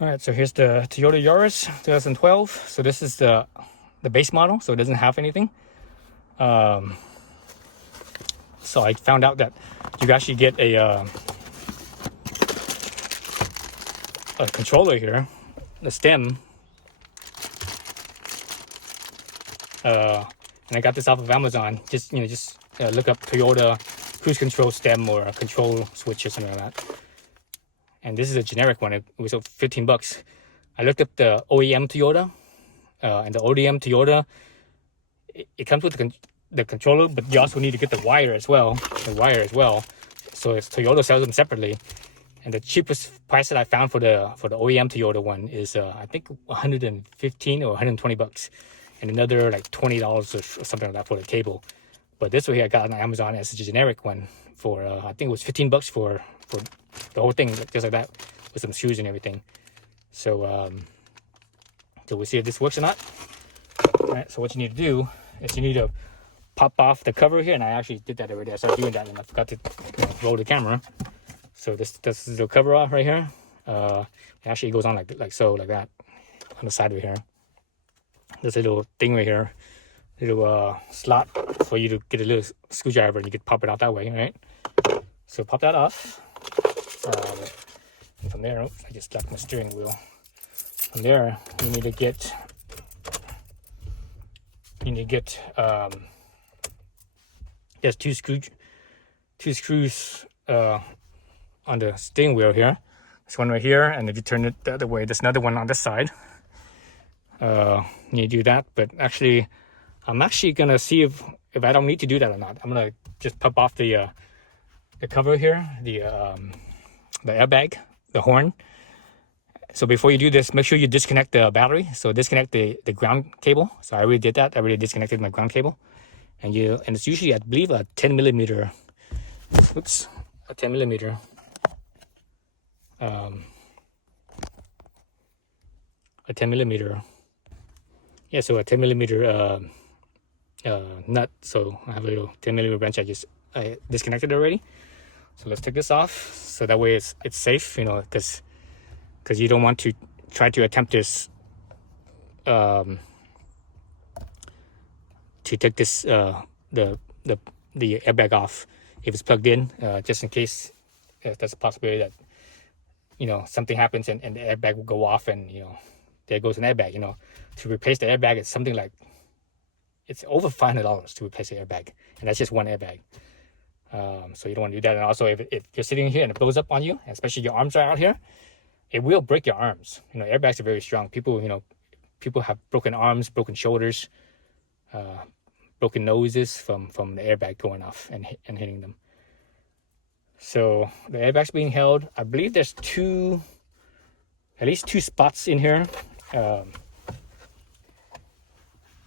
All right, so here's the Toyota Yaris 2012. So this is the base model, so it doesn't have anything. So I found out that you actually get a controller here, the stem. And I got this off of Amazon. Just look up Toyota cruise control stem or a control switch or something like that. And this is a generic one. It was $15. I looked up the OEM Toyota, and the OEM Toyota, it comes with the controller, but you also need to get the wire as well. So Toyota sells them separately. And the cheapest price that I found for the OEM Toyota one is I think 115 or 120 bucks, and another like $20 or something like that for the cable. But this way I got on Amazon as a generic one for I think it was 15 bucks for the whole thing, just like that, with some screws and everything. So so we'll see if this works or not. All right, so what you need to do is you need to pop off the cover here, and I actually did that already. I started doing that and I forgot to roll the camera. So this is the cover off right here. It actually goes on like that on the side of here. There's a little thing right here, little slot for you to get a little screwdriver, and you can pop it out that way, right? So pop that off. And from there, I just stuck my steering wheel. From there, you need to get there's two screws on the steering wheel here. There's one right here, and if you turn it the other way, there's another one on this side. You do that, but actually, I'm actually gonna see if I don't need to do that or not. I'm gonna just pop off the cover here, the airbag, the horn. So before you do this, make sure you disconnect the battery. So disconnect the ground cable. So I already did that. I already disconnected my ground cable, and it's usually, I believe, a 10 millimeter. Oops, a 10 millimeter. A 10 millimeter. Yeah, so a 10 millimeter nut. So I have a little 10 millimeter wrench. I disconnected already. So let's take this off. So that way it's safe, because you don't want to try to attempt this to take this the airbag off if it's plugged in, just in case there's a possibility that something happens and the airbag will go off, and there goes an airbag. To replace the airbag, it's something like, it's over $500 to replace the airbag, and that's just one airbag. So you don't want to do that. And also, if you're sitting here and it blows up on you, especially your arms are out here, it will break your arms. Airbags are very strong. People have broken arms, broken shoulders, broken noses from the airbag going off and hitting them. So the airbag's being held. I believe there's at least two spots in here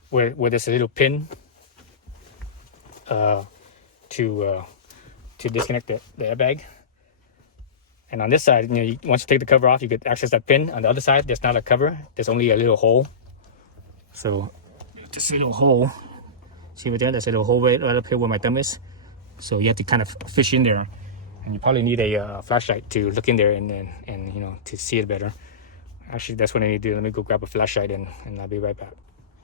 where there's a little pin to disconnect the airbag. And on this side, once you take the cover off, you could access that pin. On the other side, there's not a cover. There's only a little hole. So just a little hole. See right there? There's a little hole right up here where my thumb is. So you have to kind of fish in there. And you probably need a flashlight to look in there and to see it better. Actually, that's what I need to do. Let me go grab a flashlight and I'll be right back.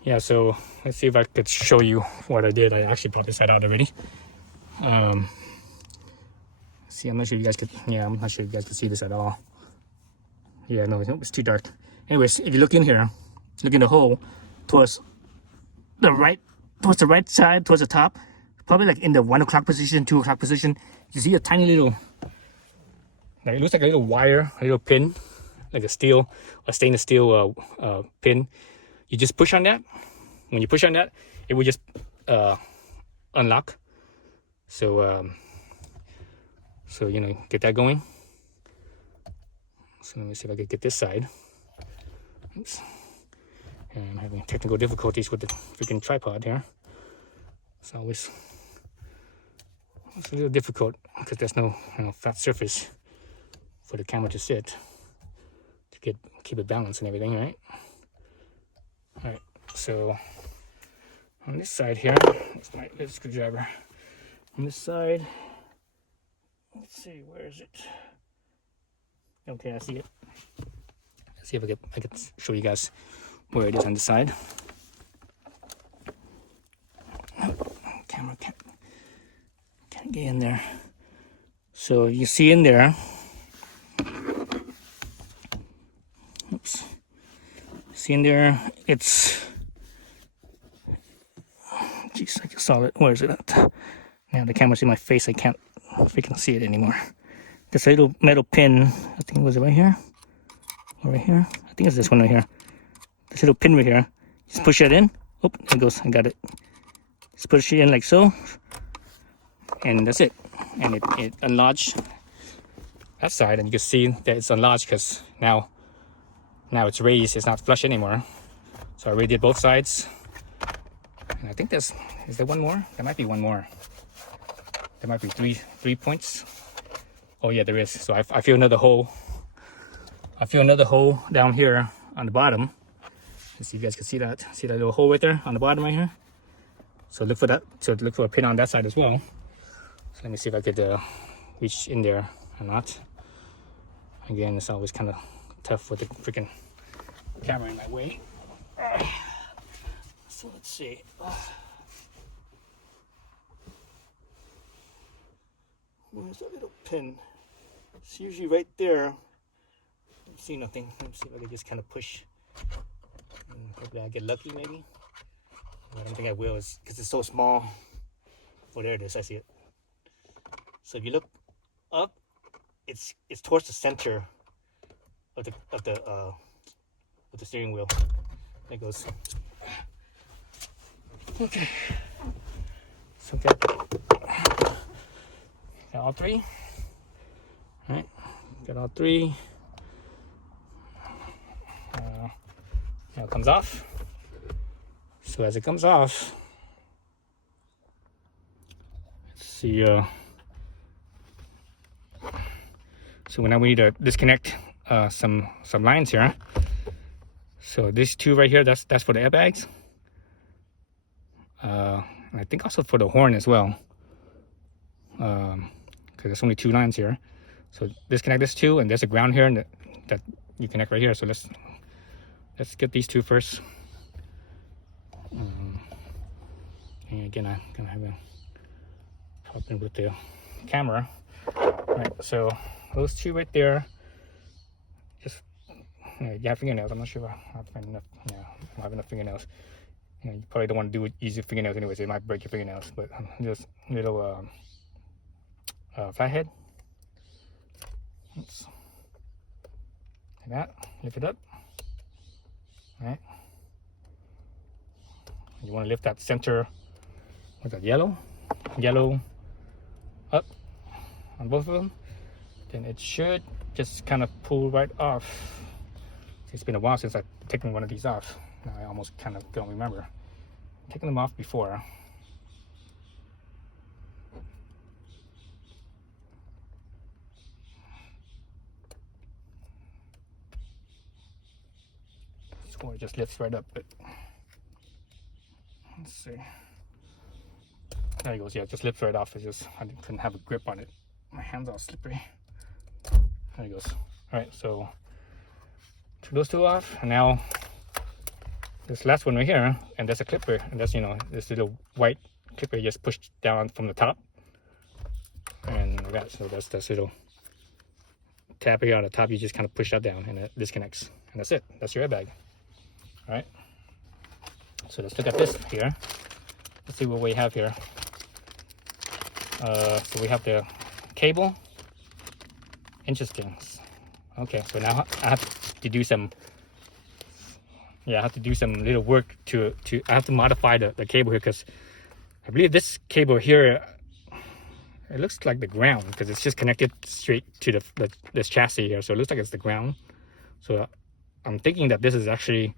Yeah, so let's see if I could show you what I did. I actually brought this side out already. See, I'm not sure you guys could see this at all. Yeah, no, it's too dark. Anyways, if you look in here, look in the hole towards the right side, towards the top, probably like in the 1 o'clock position, 2 o'clock position, you see a tiny little, it looks like a little wire, a little pin, like a stainless steel pin. You just push on that. When you push on that, it will just unlock. So get that going. So let me see if I can get this side. Oops. And I'm having technical difficulties with the freaking tripod here. It's a little difficult because there's no flat surface for the camera to sit to keep it balanced and everything, right? All right, so on this side here, that's my little screwdriver. On this side, let's see, where is it? Okay, I see it. see if I can show you guys where it is on the side. Camera can't get in there. So you see in there. Oops. See in there, it's. Jeez, I just saw it. Where is it at? Now the camera's in my face. I can't freaking see it anymore. There's a little metal pin. I think it was right here. Or right here. I think it's this one right here. This little pin right here. Just push it in. Oh, there it goes. I got it. Just push it in like so. And that's it. And it enlarged that side. And you can see that it's enlarged because now it's raised. It's not flush anymore. So I redid both sides. And I think is there one more? There might be one more. There might be three points. Oh yeah, there is. So I feel another hole. I feel another hole down here on the bottom. Let's see if you guys can see that. See that little hole right there on the bottom right here? So look for that. So look for a pin on that side as well. So let me see if I could reach in there or not. Again, it's always kind of tough with the freaking camera in my way. So let's see. Where's that little pin? It's usually right there. Don't see nothing. Let me see if I can just kind of push. Hopefully I'll get lucky maybe. I don't think I will, because it's so small. Oh, there it is. I see it. So if you look up, it's towards the center of the steering wheel. There it goes. Okay. So got all three. All right. Got all three. Now it comes off. So as it comes off, let's see. So now we need to disconnect some lines here. So these two right here, that's for the airbags. And I think also for the horn as well. Because there's only two lines here. So disconnect this two, and there's a ground here, and that you connect right here. So let's get these two first. And again, I'm gonna have a problem with the camera. All right, so those two right there. Just you have fingernails. I'm not sure if I have enough. Yeah, I don't have enough fingernails. You probably don't want to do it using fingernails anyways. It might break your fingernails. But just little flathead. Oops. Like that. Lift it up. All right. You want to lift that center. What's that? Yellow up on both of them. Then it should just kind of pull right off. It's been a while since I've taken one of these off. Now I almost kind of don't remember taking them off before. So it just lifts right up, but let's see. There it goes. Yeah, it just lifts right off. It just I couldn't have a grip on it. My hands all slippery. There it goes. All right, so took those two off, and now this last one right here, and there's a clipper, and that's this little white clipper you just pushed down from the top, and like that. So that's this little tab here on the top. You just kind of push that down, and it disconnects, and that's it. That's your airbag. All right. So let's look at this here. Let's see what we have here. So we have the cable. Interesting. Okay, so now I have to do some. Yeah, I have to do some little work to. I have to modify the cable here, because I believe this cable here, it looks like the ground, because it's just connected straight to this chassis here. So it looks like it's the ground. So I'm thinking that this is actually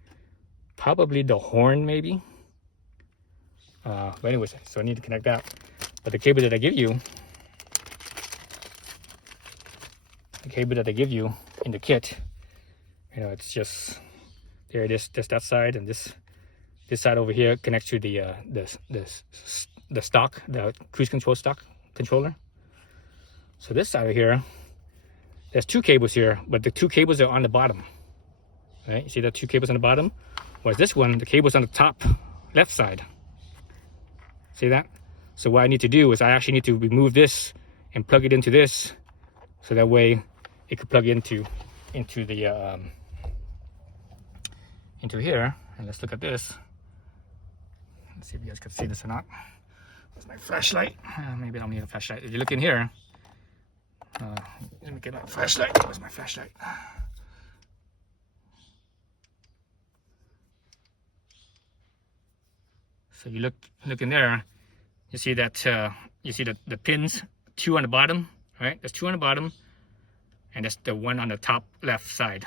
probably the horn, maybe. But anyways, so I need to connect that. But the cable that I give you, in the kit, it's just there. It is just that side, and this side over here connects to the stock, the cruise control stock controller. So this side over here, there's two cables here, but the two cables are on the bottom. Right? You see the two cables on the bottom? Whereas this one, the cable's on the top left side. See that? So what I need to do is I actually need to remove this and plug it into this, so that way it could plug into the into here. And let's look at this. Let's see if you guys can see this or not. That's my flashlight. Maybe I don't need a flashlight. If you look in here, let me get my flashlight. Where's my flashlight? So you look in there, you see that you see the pins, 2 on the bottom, right? There's 2 on the bottom, and that's the one on the top left side.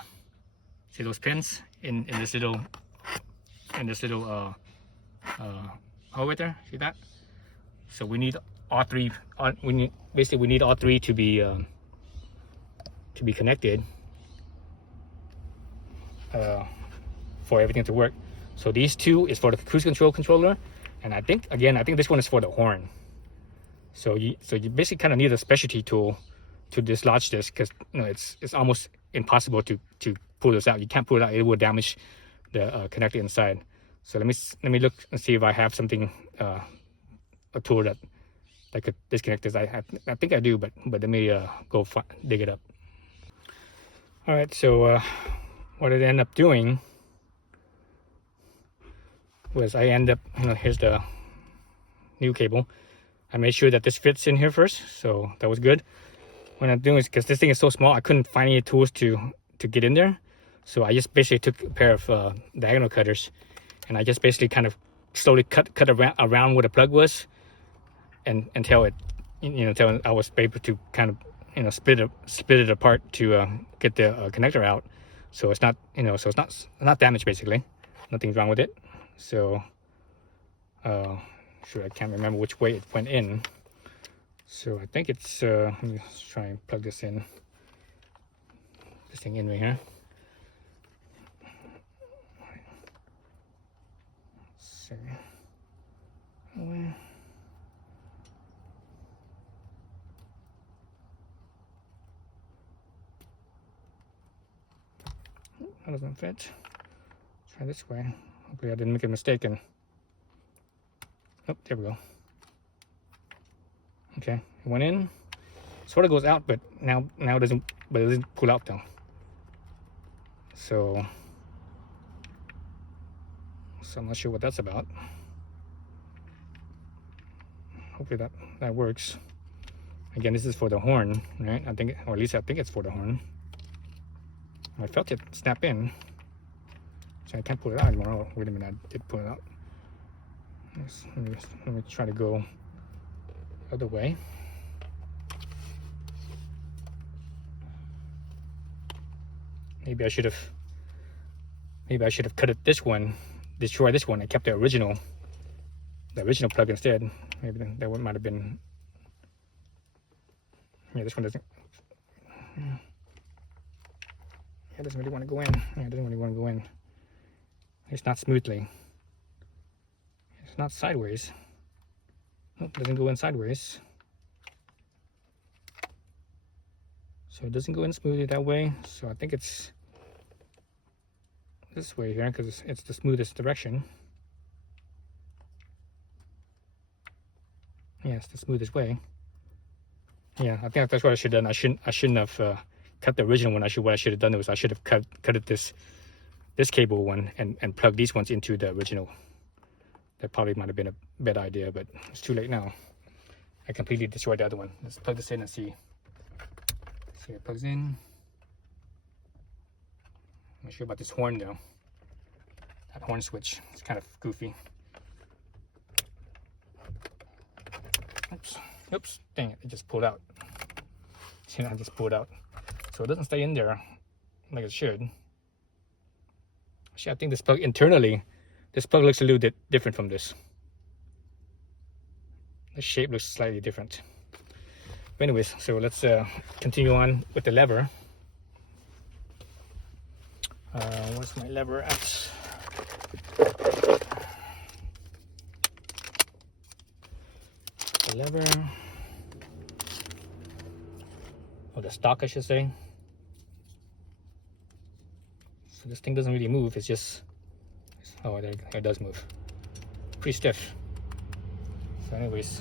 See those pins in this little hole right there? See that? So we need all 3. We need all 3 to be connected for everything to work. So these 2 is for the cruise control controller, and I think this one is for the horn. So you basically kind of need a specialty tool to dislodge this, because it's almost impossible to pull this out. You can't pull it out; it will damage the connector inside. So let me look and see if I have something, a tool that could disconnect this. I think I do, but let me go dig it up. All right, so what I end up doing was I end up, here's the new cable. I made sure that this fits in here first, so that was good. What I'm doing is, because this thing is so small, I couldn't find any tools to get in there. So I just basically took a pair of diagonal cutters, and I just basically kind of slowly cut around where the plug was, and until it, until I was able to kind of split it apart to get the connector out. So it's not, so it's not damaged basically. Nothing's wrong with it. So I can't remember which way it went in. So I think it's let me try and plug this thing in right here. So that doesn't fit. Try this way. Hopefully I didn't make a mistake and oh, there we go. Okay, it went in. Sort of goes out, but now it doesn't pull out though. So I'm not sure what that's about. Hopefully that works. Again, this is for the horn, right? I think, or at least I think it's for the horn. I felt it snap in, so I can't pull it out anymore. Oh, wait a minute, I did pull it out. Let me try to go the other way. Maybe I should have cut it destroy this one, and kept the original plug instead. Maybe that one might have been. Yeah, this one doesn't. Yeah, it doesn't really want to go in. Yeah, it doesn't really want to go in. It's not smoothly. It's not sideways. Nope, it doesn't go in sideways. So it doesn't go in smoothly that way. So I think it's this way here, because it's the smoothest direction. Yeah, it's the smoothest way. Yeah, I think that's what I should have done. I shouldn't have cut the original one. What I should have done was I should have cut it this cable one and plug these ones into the original. That probably might have been a bad idea, but it's too late now. I completely destroyed the other one. Let's plug this in and see. See, it plugs in. I'm not sure about this horn though. That horn switch, it's kind of goofy. Oops, dang it, it just pulled out. See, I just pulled out. So it doesn't stay in there like it should. Actually, I think this plug internally, this plug looks a little bit different from this. The shape looks slightly different. But anyways, so let's continue on with the lever. Where's my lever at? The lever, or the stock I should say. So this thing doesn't really move. It's just, oh, there it does move. Pretty stiff. So anyways,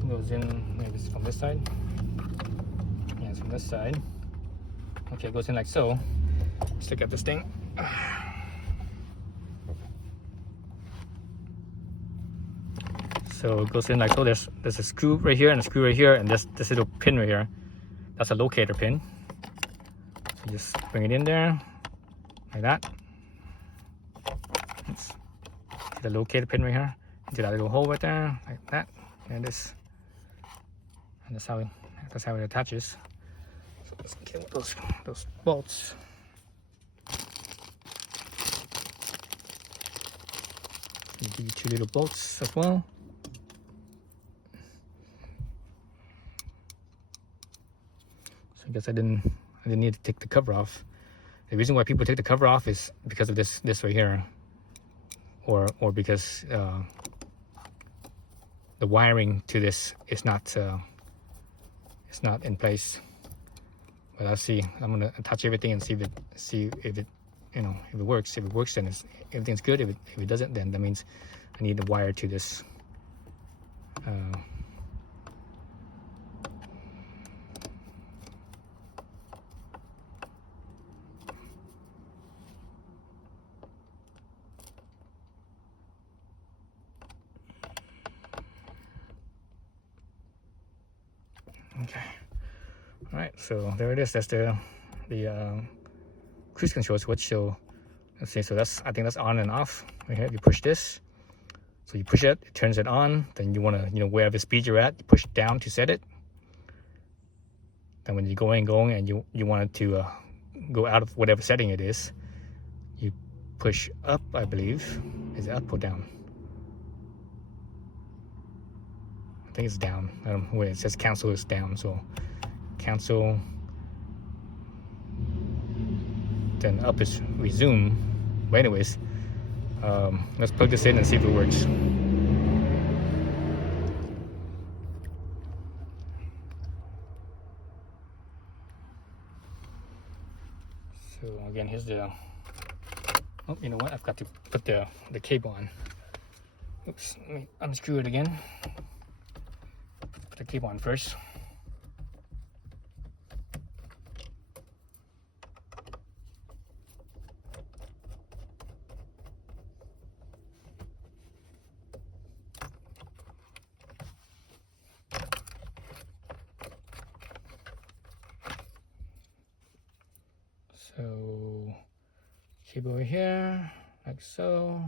it goes in, maybe it's from this side. Yeah, it's from this side. Okay, it goes in like so. Let's look at this thing. So it goes in like so. There's a screw right here and a screw right here, and this little pin right here. That's a locator pin. So just bring it in there like that. Let's get the locator pin right here into that little hole right there, like that. And this, and that's how it attaches. So let's get those bolts. You give you 2 little bolts as well. So I guess I didn't need to take the cover off. The reason why people take the cover off is because of this right here, or because the wiring to this is not in place. But I'll see. I'm gonna attach everything and see if it if it works. If it works, then everything's good. If it doesn't, then that means I need the wire to this. Okay. All right. So there it is. That's the cruise control switch. So let's see. So I think that's on and off. Right here, you push this. So you push it turns it on. Then you want to, wherever speed you're at, you push down to set it. Then when you're going and you want it to go out of whatever setting it is, you push up, I believe. Is it up or down? I think it's down. I don't know where it says cancel is down. So cancel. Then up is resume. But anyways, let's plug this in and see if it works. So again, here's the, oh, you know what? I've got to put the cable on. Oops, let me unscrew it again. Put the cable on first. So cable over here, like so,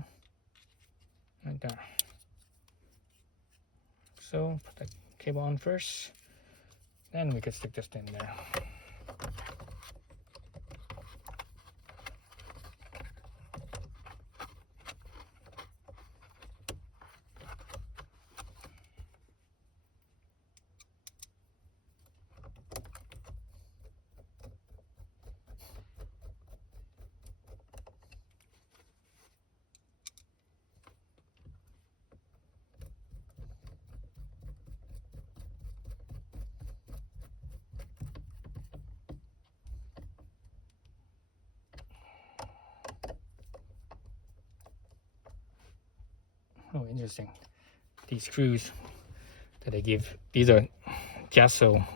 like that. So put the cable on first, then we can stick this in there. Oh, interesting. These screws that they give, these are Jaso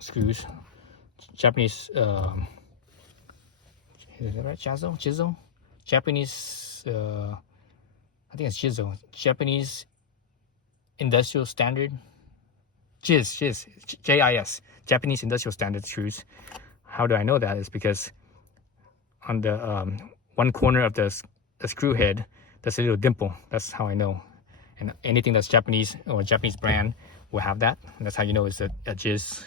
screws. Japanese, is that right? Jizo? Japanese, I think it's Jizo. Japanese Industrial Standard. JIS. Japanese Industrial Standard screws. How do I know that? Is because on the one corner of the screw head, there's a little dimple. That's how I know. And anything that's Japanese or Japanese brand will have that. And that's how you know it's a JIS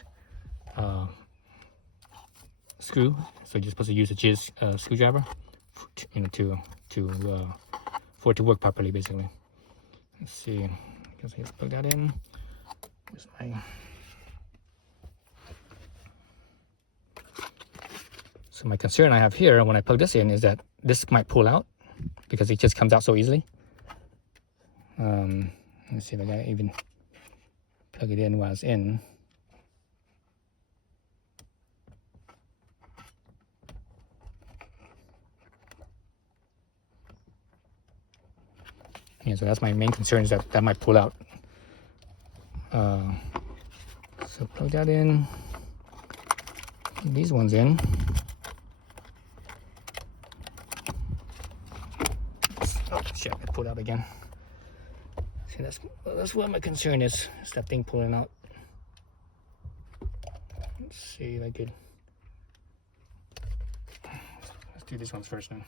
screw. So you're supposed to use a JIS screwdriver, for it to work properly, basically. Let's see. I guess I have to plug that in. Where's my? So my concern I have here when I plug this in is that this might pull out because it just comes out so easily. Let's see if I can even plug it in while it's in. Yeah, so that's my main concern, is that that might pull out. So plug that in. These ones in. Oh shit! I pulled out again. See, that's what my concern is that thing pulling out. Let's see if I could. Let's do this one first now.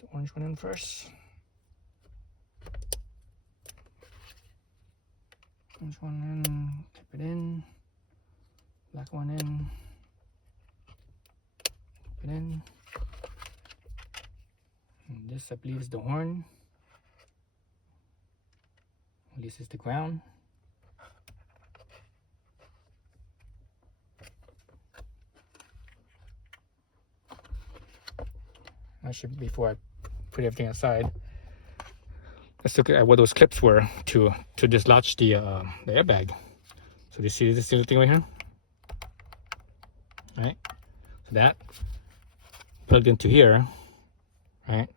The orange one in first. Orange one in, clip it in. Black one in, clip it in. And this, I believe, is the horn. This is the ground. Actually, before I put everything aside, let's look at what those clips were to dislodge the airbag. So you see this little thing right here, right? So that plugged into here, right?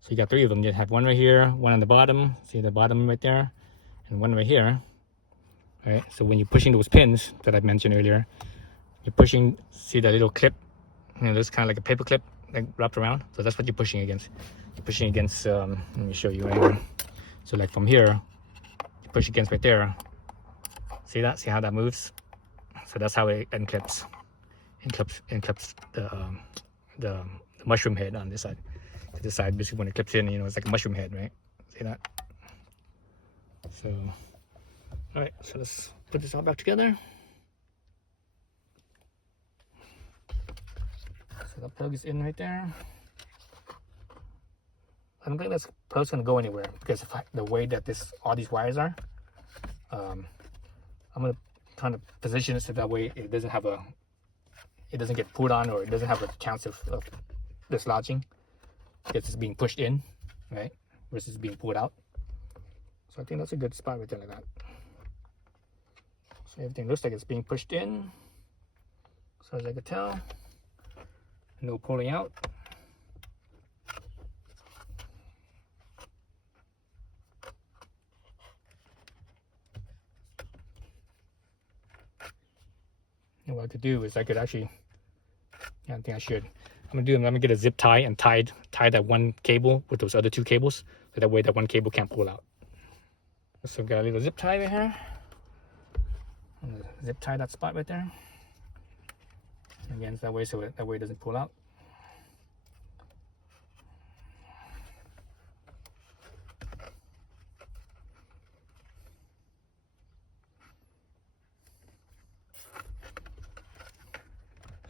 So you got three of them. You have one right here, one on the bottom. See the bottom right there, and one right here, right? So when you're pushing those pins that I mentioned earlier, you're pushing. See that little clip? You know, this kind of like a paper clip, like wrapped around. So that's what you're pushing against. You're pushing against. Let me show you right here. So like from here, you push against right there. See that? See how that moves? So that's how it enclips the mushroom head on this side. To this side, basically when it clips in, you know, it's like a mushroom head, right? See that? So, all right. So let's put this all back together. So the plug is in right there. I don't think this plug's gonna go anywhere because the way that all these wires are, I'm gonna kind of position it so that way it doesn't get pulled on, or it doesn't have a chance of dislodging. It's being pushed in, right, versus being pulled out. So I think that's a good spot right there, like that. So everything looks like it's being pushed in, as far as I can tell. No pulling out. And what I could do is I could actually, yeah, I think I should. I'm gonna get a zip tie and tie that one cable with those other two cables, so that way that one cable can't pull out. So I've got a little zip tie right here. I'm gonna zip tie that spot right there. Again, that way, so that way it doesn't pull out.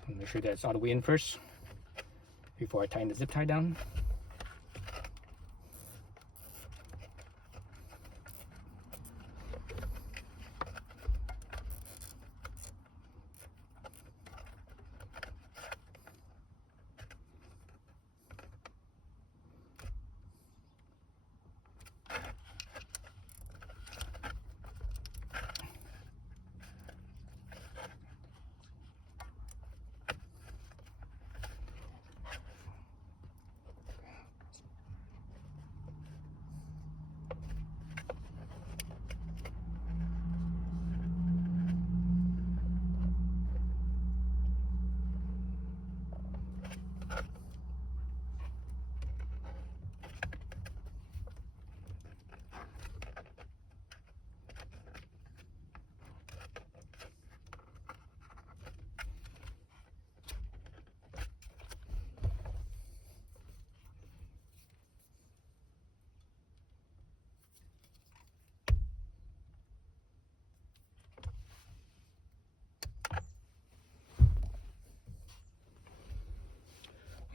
So make sure that it's all the way in first before I tighten the zip tie down.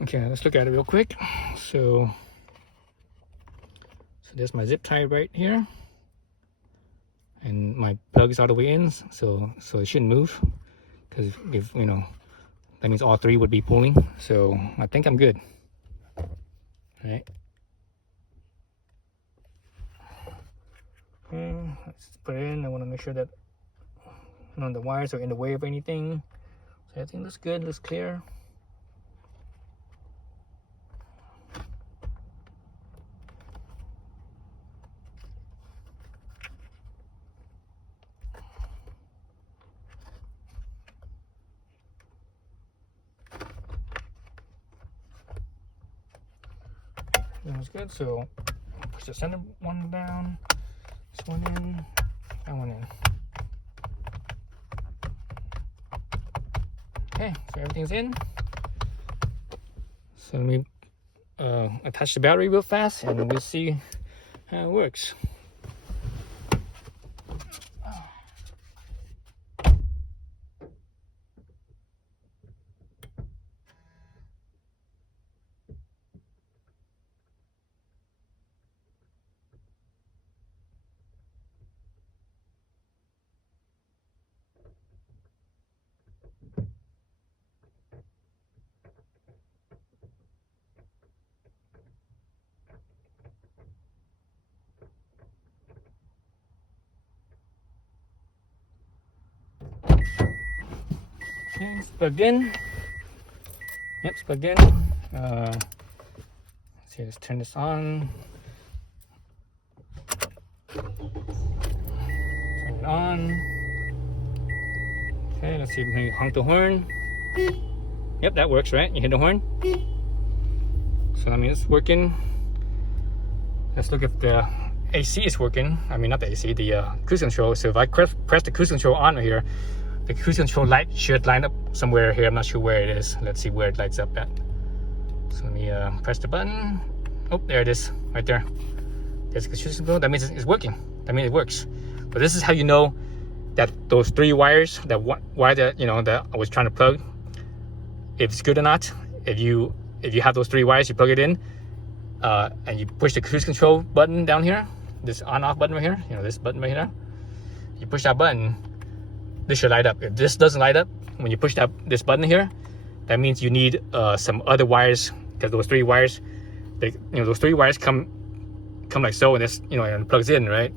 Okay, let's look at it real quick. So there's my zip tie right here, and my plug is all the way in, so it shouldn't move, because if you know, that means all three would be pulling. So I think I'm good. All right. Let's put it in. I want to make sure that none of the wires are in the way of anything. So everything looks good, looks clear. That's good. So push the center one down, this one in, that one in. Okay, so everything's in. So let me attach the battery real fast and we'll see how it works. Okay, it's plugged in. Yep, it's plugged in. Let's see, let's turn this on. Turn it on. Okay, let's see if we can honk the horn. Yep, that works, right? You hit the horn. So that means it's working. Let's look if the AC is working. I mean, not the AC, the cruise control. So if I press the cruise control on here, the cruise control light should line up somewhere here. I'm not sure where it is. Let's see where it lights up at. So let me press the button. Oh, there it is, right there. There's the cruise control. That means it's working. That means it works. But this is how you know that those 3 wires, that wire that that I was trying to plug, if it's good or not. If you have those 3 wires, you plug it in, and you push the cruise control button down here, this on-off button right here. This button right here. You push that button. This should light up. If this doesn't light up when you push this button here, that means you need some other wires, because those 3 wires, those 3 wires come like so, and this and it plugs in, right?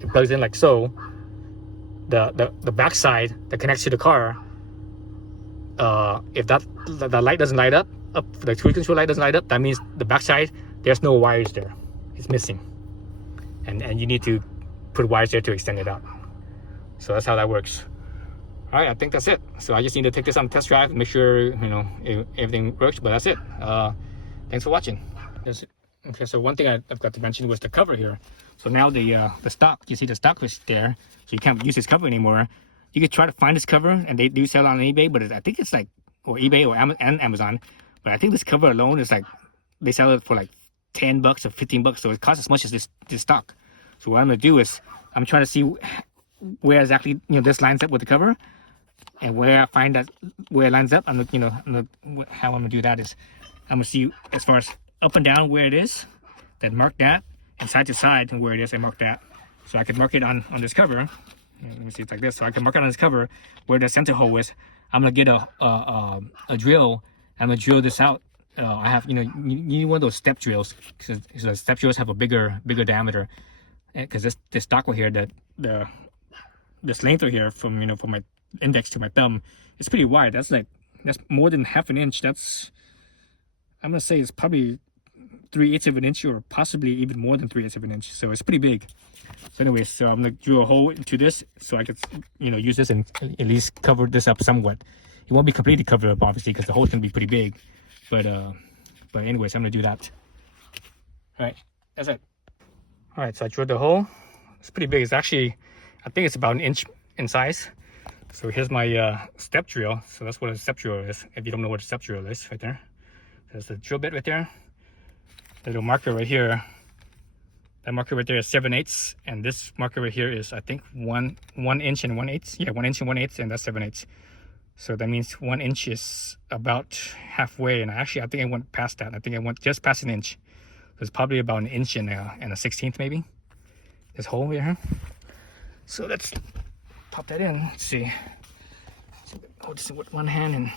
It plugs in like so. The back side that connects to the car, if the light doesn't light up, the cruise control light doesn't light up, that means the back side, there's no wires there. It's missing, and you need to put wires there to extend it out. So that's how that works. All right, I think that's it. So I just need to take this on test drive, make sure everything works. But that's it. Thanks for watching. That's it. Okay, so one thing I forgot to mention was the cover here. So now the stock, you see the stock is there, so you can't use this cover anymore. You could try to find this cover, and they do sell it on eBay, but I think it's like, or eBay or Amazon. But I think this cover alone is like, they sell it for like $10 or $15, so it costs as much as this stock. So what I'm gonna do is I'm trying to see where exactly this lines up with the cover, and where I find that where it lines up. How I'm gonna do that is I'm gonna see as far as up and down where it is, then mark that, and side to side and where it is, I mark that. So I can mark it on this cover. Let me see, it's like this. So I can mark it on this cover where the center hole is. I'm gonna get a drill. I'm gonna drill this out. I have you need one of those step drills, because the step drills have a bigger diameter. Because this stock right here, this length right here from from my index to my thumb, it's pretty wide. That's more than ½ an inch. I'm gonna say it's probably 3/8 of an inch, or possibly even more than 3/8 of an inch. So it's pretty big. So anyways, so I'm gonna drill a hole into this so I could use this and at least cover this up somewhat. It won't be completely covered up, obviously, because the hole's gonna be pretty big. But anyways, I'm gonna do that. All right, that's it. All right, so I drilled the hole. It's pretty big. It's actually, I think it's about 1 inch in size. So here's my step drill. So that's what a step drill is. If you don't know what a step drill is, right there. There's the drill bit right there. The little marker right here. That marker right there is 7/8, and this marker right here is, I think, 1 inch and 1/8. Yeah, 1 inch and 1/8, and that's 7/8. So that means 1 inch is about halfway, and I think I went past that. I think I went just past 1 inch. So it's probably about 1 inch and a 1/16 maybe. This hole here. So let's pop that in. Let's see. Hold this with one hand and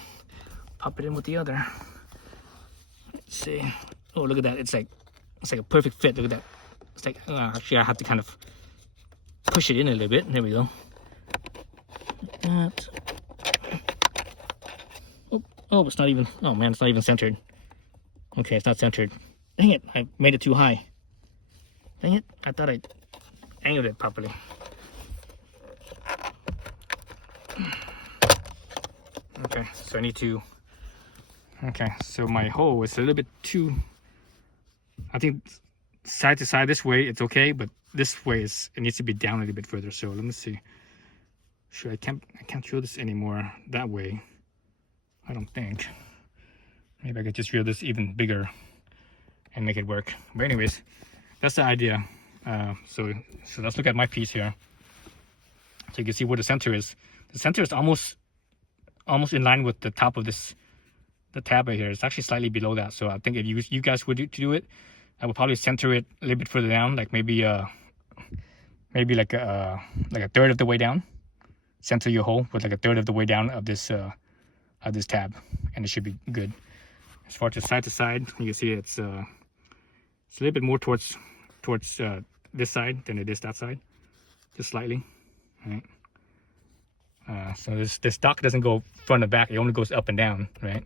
pop it in with the other. Let's see. Oh, look at that. It's like a perfect fit. Look at that. It's like, actually I have to kind of push it in a little bit. There we go. Oh, it's not even, oh man, it's not even centered. Okay, it's not centered. Dang it, I made it too high. Dang it, I thought I angled it properly. Okay, so I need to, okay, so my hole is a little bit too I think side to side this way it's okay, but this way it needs to be down a little bit further. So let me see. Sure, I can't drill this anymore that way. I don't think. Maybe I could just drill this even bigger and make it work. But anyways, that's the idea. So let's look at my piece here. So you can see where the center is. The center is almost in line with the top of the tab right here. It's actually slightly below that. So I think if you guys would do it, I would probably center it a little bit further down, like maybe like a third of the way down. Center your hole with like a third of the way down of this tab, and it should be good. As far as side to side, you can see it's a little bit more towards this side than it is that side, just slightly. Right. So this dock doesn't go front and back; it only goes up and down, right?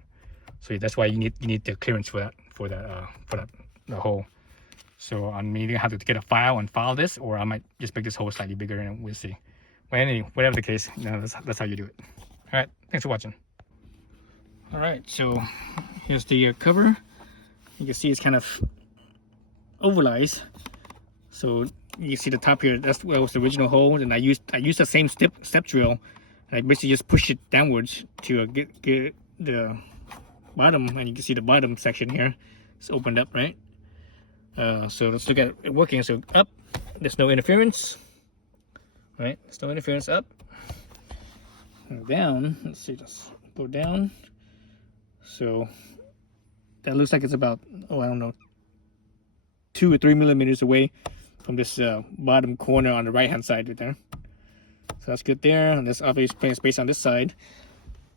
So that's why you need the clearance for the hole. So I'm either have to get a file and file this, or I might just make this hole slightly bigger, and we'll see. Well, anyway, whatever the case, that's how you do it. All right, thanks for watching. All right, so here's the cover. You can see it's kind of overlays. So you see the top here. That's where was the original hole, and I used the same step drill. And I basically just push it downwards to get the bottom, and you can see the bottom section here. It's opened up, right? So let's look at it working. So up, there's no interference. Right, there's no interference up. Down, let's see, let's go down. So that looks like it's about, I don't know, 2 or 3 millimeters away from this bottom corner on the right hand side right there. So that's good there, and there's obviously plenty of space on this side.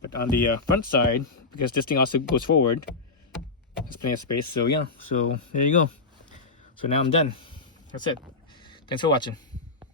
But on the front side, because this thing also goes forward, there's plenty of space. So yeah, so there you go. So now I'm done. That's it. Thanks for watching.